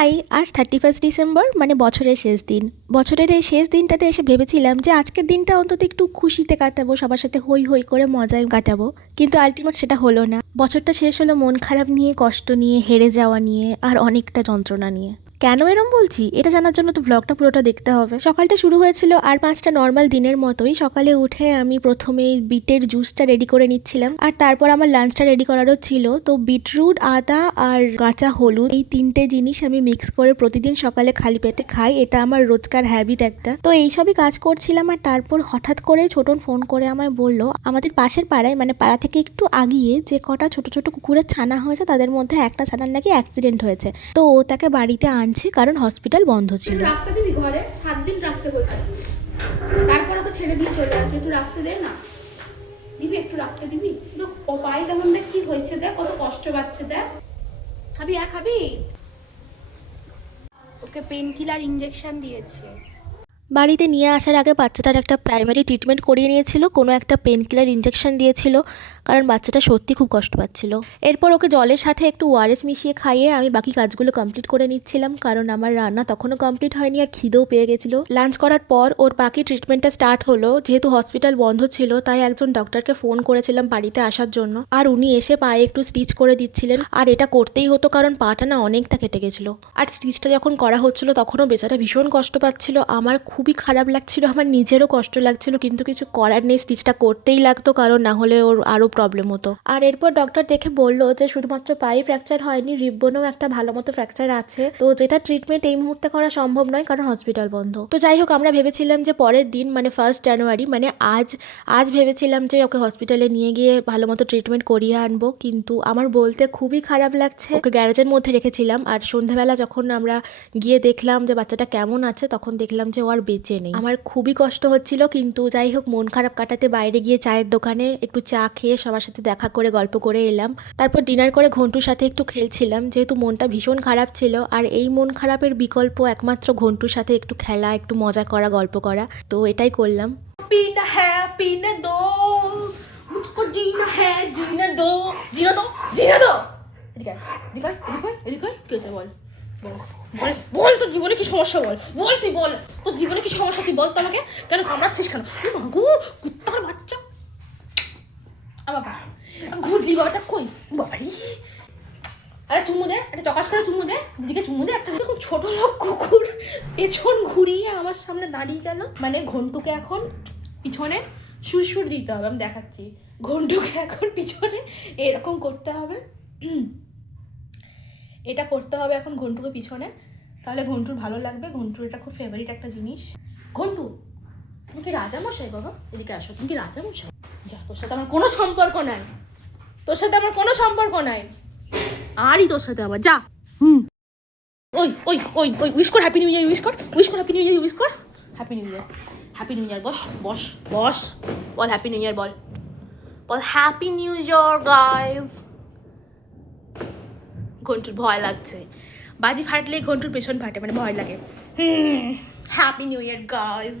High, আজ 31 December, মানে বছরের শেষ দিন। বছরের এই শেষ দিনটাতে এসে ভেবেছিলাম যে আজকের দিনটা অন্তত একটু খুশিতে কাটাবো, সবার সাথে হই হই করে মজায় কাটাবো, কিন্তু আলটিমেট সেটা হলো না। বছরটা শেষ হলো মন খারাপ নিয়ে, কষ্ট নিয়ে, হেরে যাওয়া নিয়ে, আর অনেকটা যন্ত্রণা নিয়ে। কেন এরম বলছি এটা জানার জন্য তো ব্লগটা পুরোটা দেখতে হবে। সকালটা শুরু হয়েছিল আর 5টা নর্মাল দিনের মতোই। সকালে উঠে আমি প্রথমে বিটের জুসটা রেডি করে নিচ্ছিলাম, আর তারপর আমার লাঞ্চটা রেডি করারও ছিল। তো বিটরুট, আদা আর কাঁচা হলুদ, এই 3টে জিনিস আমি মিক্স করে প্রতিদিন সকালে খালি পেটে খাই। এটা আমার রোজকার হ্যাবিট একটা। তো এইসবই কাজ করছিলাম, আর তারপর হঠাৎ করে ছোটন ফোন করে আমায় বলল আমাদের পাশের পাড়ায়, মানে পাড়া থেকে একটু আগিয়ে যে কটা ছোট ছোট কুকুরের ছানা হয়েছে তাদের মধ্যে একটা ছানার নাকি অ্যাক্সিডেন্ট হয়েছে। তো ও তাকে বাড়িতে আনছে কারণ হসপিটাল বন্ধ ছিল। রাখতে দিবি ঘরে 7 দিন রাখতে বলছে, তারপর ওকে ছেড়ে দিয়ে চলে আসবে। একটু রাখতে দে না, দিবি একটু রাখতে দিবি। কিন্তু ও পায়ে কেমন দেখ কি হয়েছে, দেখ কত কষ্ট পাচ্ছে, দেখ। খাবি আর খাবি। ওকে পেন কিলার ইঞ্জেকশন দিয়েছে। বাড়িতে নিয়ে আসার আগে বাচ্চাটার একটা প্রাইমারি ট্রিটমেন্ট করিয়ে নিয়েছিল, কোনো একটা পেন কিলার ইঞ্জেকশন দিয়েছিল, কারণ বাচ্চাটা সত্যি খুব কষ্ট পাচ্ছিল। এরপর ওকে জলের সাথে একটু ওআরএস মিশিয়ে খাইয়ে আমি বাকি কাজগুলো কমপ্লিট করে নিচ্ছিলাম, কারণ আমার রান্না তখনও কমপ্লিট হয়নি আর খিদেও পেয়ে গেছিলো। লাঞ্চ করার পর ওর বাকি ট্রিটমেন্টটা স্টার্ট হলো। যেহেতু হসপিটাল বন্ধ ছিল তাই একজন ডক্টরকে ফোন করেছিলাম বাড়িতে আসার জন্য, আর উনি এসে পায়ে একটু স্টিচ করে দিচ্ছিলেন। আর এটা করতেই হতো কারণ পাটা না অনেকটা কেটে গেছিলো। আর স্টিচটা যখন করা হচ্ছিল তখনও বেচারা ভীষণ কষ্ট পাচ্ছিল। আমার খুবই খারাপ লাগছিল, আমার নিজেরও কষ্ট লাগছিল, কিন্তু কিছু করার নেই, স্টিচটা করতেই লাগতো, কারণ না হলে ওর আরও প্রবলেম হতো। আর এরপর ডক্টর দেখে বললো যে শুধুমাত্র পায়ে ফ্র্যাকচার হয়নি, রিববোনেও একটা ভালো মতো ফ্র্যাকচার আছে। তো যেটা ট্রিটমেন্ট এই মুহূর্তে করা সম্ভব নয় কারণ হসপিটাল বন্ধ। তো যাই হোক, আমরা ভেবেছিলাম যে পরের দিন মানে 1 জানুয়ারি, মানে আজ ভেবেছিলাম যে ওকে হসপিটালে নিয়ে গিয়ে ভালো মতো ট্রিটমেন্ট করিয়ে আনবো, কিন্তু আমার বলতে খুবই খারাপ লাগছে। ওকে গ্যারেজের মধ্যে রেখেছিলাম, আর সন্ধ্যাবেলা যখন আমরা গিয়ে দেখলাম যে বাচ্চাটা কেমন আছে তখন দেখলাম যে ও আর বেঁচে নেই। আমার খুবই কষ্ট হচ্ছিল, কিন্তু যাই হোক মন খারাপ কাটাতে বাইরে গিয়ে চায়ের দোকানে একটু চা খেয়ে সবার সাথে দেখা করে গল্প করে এলাম। তারপর ডিনার করে ঘন্টুর সাথে একটু খেলছিলাম, যেহেতু মনটা ভীষণ খারাপ ছিল। আর এই মন খারাপের বিকল্প একমাত্র ঘন্টুর সাথে একটু খেলা, একটু মজা করা, গল্প করা। তো এটাই করলাম। पीना है पीने दो, मुझको जीना है जीने दो, जीना दो, जीना दो। এদিকে এদিকে এদিকে এদিকে কি হয়েছে বল, বল বল বল, তোর জীবনে কি সমস্যা বল, বল তুই বল, তোর জীবনে কি সমস্যা তুই বল তো আমাকে। কেন কামড়াচ্ছিস কেন? মাগো কুত্তার বাচ্চা। বাবা ঘুরলি বাবাটা কই বাবারি। আরে চুমু দে, একটা চকাস করে চুমু দে, দিদিকে চুমু দে। একটা এরকম ছোট লোক কুকুর পেছন ঘুরিয়ে আমার সামনে দাঁড়িয়ে গেল। মানে ঘন্টুকে এখন পিছনে সুরসুর দিতে হবে, আমি দেখাচ্ছি। ঘন্টুকে এখন পিছনে এরকম করতে হবে, এটা করতে হবে এখন ঘন্টুকে পিছনে, তাহলে ঘন্টুর ভালো লাগবে। ঘন্টুর এটা খুব ফেভারিট একটা জিনিস। ঘন্টু তুমি কি রাজামশাই? বাবা এদিকে আসো, তুমি কি রাজামশাই? যা, তোর সাথে আমার কোনো সম্পর্ক নাই, তোর সাথে আমার কোনো সম্পর্ক নাই, আরই তোর সাথে আবার যা। ওই ওই ওই ওই উইশ কর, হ্যাপি নিউ ইয়ার উইশ কর, উইশ কর, হ্যাপি নিউ ইয়ার উইশ কর, happy new year, happy new year. Boss boss boss, বল হ্যাপি নিউ ইয়ার, বল বল হ্যাপি নিউ ইয়ার গাইজ। ঘন্টুর ভয় লাগছে, বাজি ফাটলে ঘন্টুর পেছন ফাটে, মানে ভয় লাগে। Happy new year guys.